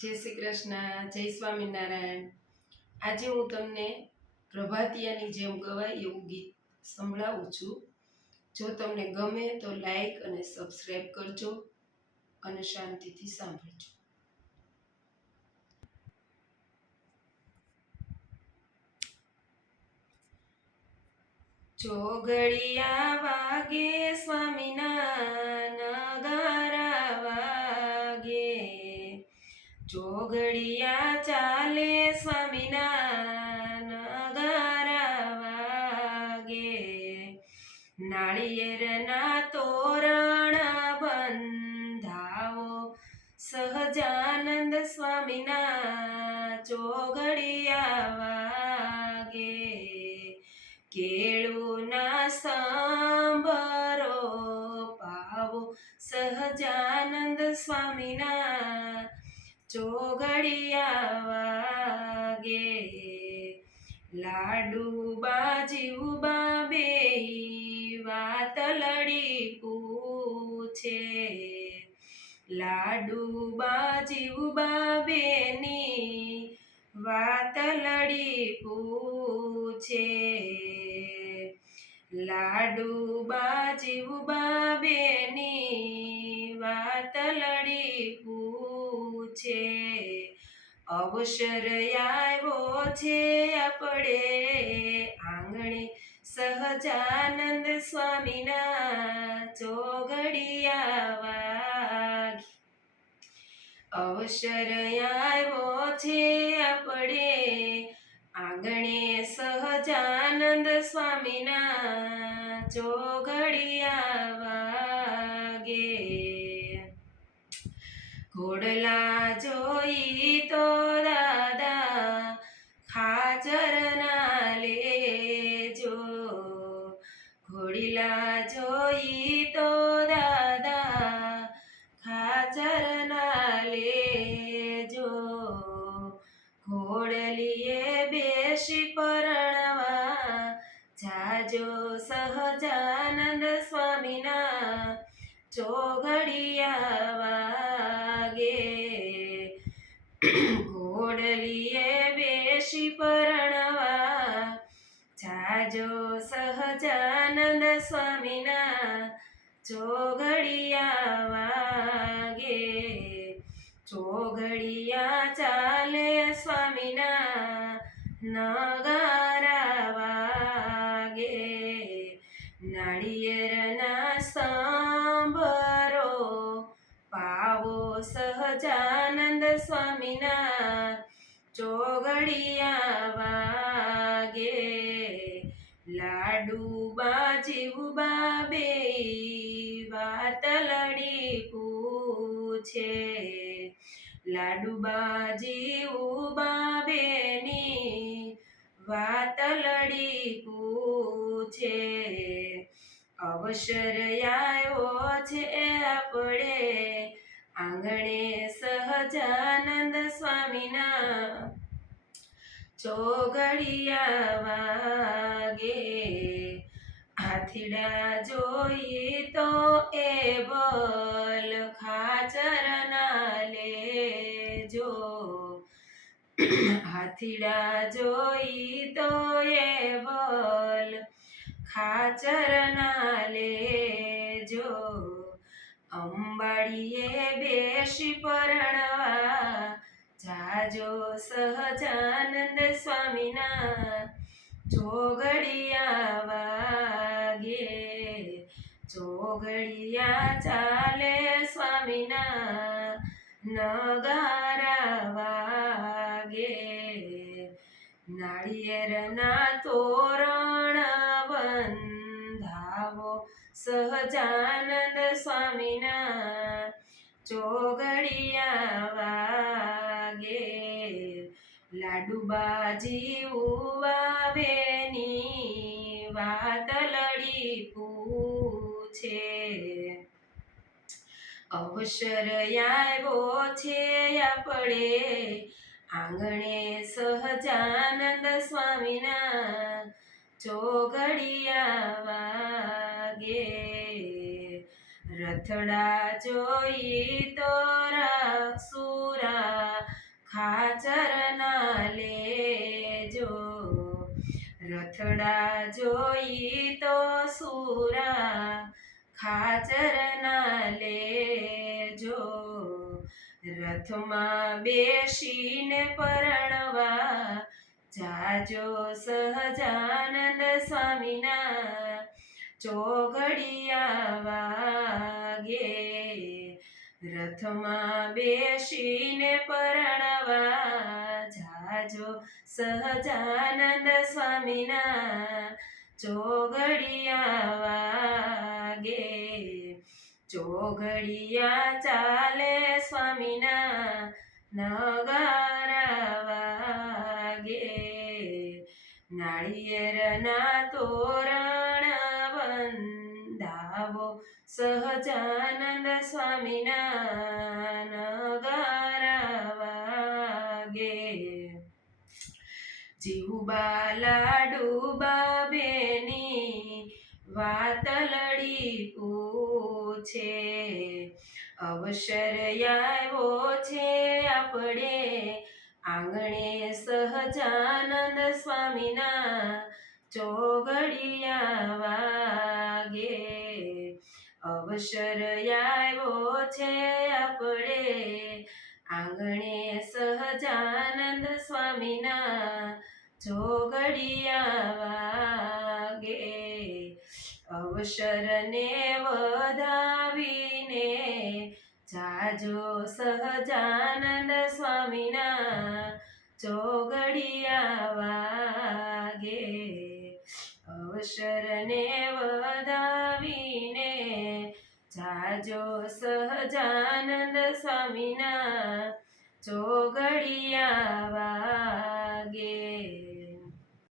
જય શ્રી કૃષ્ણ, જય સ્વામિનારાયણ. આજે હું તમને પ્રભાતિયાની જેમ ગવાય એવું ગીત સંભળાવું છું. જો તમને ગમે તો લાઈક અને સબસ્ક્રાઈબ કરજો અને શાંતિથી સાંભળજો. ચોઘડિયા વાગે સ્વામીના નાળિયેરના તોરણ બંધાવો. સહજાનંદ સ્વામીના ચોગડિયા વાગે. કેળુના સાંભરો પાવો. સહજાનંદ સ્વામીના ચોગડિયા વાગે. લાડુ બાજીઉબા બે લાડુ બાજીઉબા બેની વાતલડી પૂછે. લાડુ બાજીઉબા બેની વાતલડી પૂછે. અવસર આવ્યો છે આપણે આંગણે સહજાનંદ સ્વામીના ચોગડિયા વાગી અવસર આવ્યો છે આપણે. આંગણે સહજાનંદ સ્વામીના ચોગડિયા વાગે ઘોડલા જોઈ તો દાદા ખાચરના લેજો. ઘોડીલા જોઈ તો ચોઘડિયા વાગે ઘોડલીએ બેસી પરણવા જાજો સહજાનંદ સ્વામીના ચોઘડિયા વાગે. ચોઘડિયા ચાલે સ્વામીના નગારા વાગે. નાળિયેરના સહજાનંદ સ્વામીના ચોગડિયા વાગે. લાડુ બાજીઉબા બે વાતલડી પૂછે. લાડુ બાજીઉબા બેની વાતલડી પૂછે. અવસર આવ્યો છે આપણે આંગણે સહજાનંદ સ્વામીના ચોગડિયા વાગે. હાથીડા જોઈ તો એ બલ ખાચરના લેજો. હાથીડા જોઈ તો એ બલ ખાચરના લેજો. અંબાડીએ બેસી પરણવા. જાજો સહજાનંદ સ્વામીના ચોગડિયા વાગે ચોગડિયા ચાલે સ્વામીના નગારા વાગે નાળિયેરના તોરણ સહજાનંદ સ્વામીના ચોગડિયા વાગે લાડુ બાજી વાત લડી પૂછે અવસર આવ્યો છે આપણે આંગણે સહજાનંદ સ્વામીના ચોઘડિયા વાગે રથડા જોઈ તો સુરા ખાચરના લેજો. રથડા જોઈ તો સુરા ખાચરના લેજો. રથમાં બેસીને પરણવા જાજો સહજાનંદ સ્વામીના ચોઘડિયા વાગે, રથમાં બેસીને પરણવા જાજો સહજાનંદ સ્વામીના ચોઘડિયા વાગે. ચોઘડિયા ચાલે સ્વામીના નગારા વાગે. નાળિયેરના તોરણ સહજાનંદ સ્વામીના નગારા વાગે જીવબા લાડુબા બેની વાતલડી પૂછે, અવસર આવ્યો છે આપણે, આંગણે સહજાનંદ સ્વામીના ચોગડિયા અવસર છે આપણે. આંગણે સહજાનંદ સ્વામીના જોગડિયા વાગે. અવસરને વધાવીને જાજો સહજાનંદ સ્વામીના ચોગડિયા વાગે. અવસરને વધાવીને જો સહજાનંદ સ્વામીના ચોગડિયાવા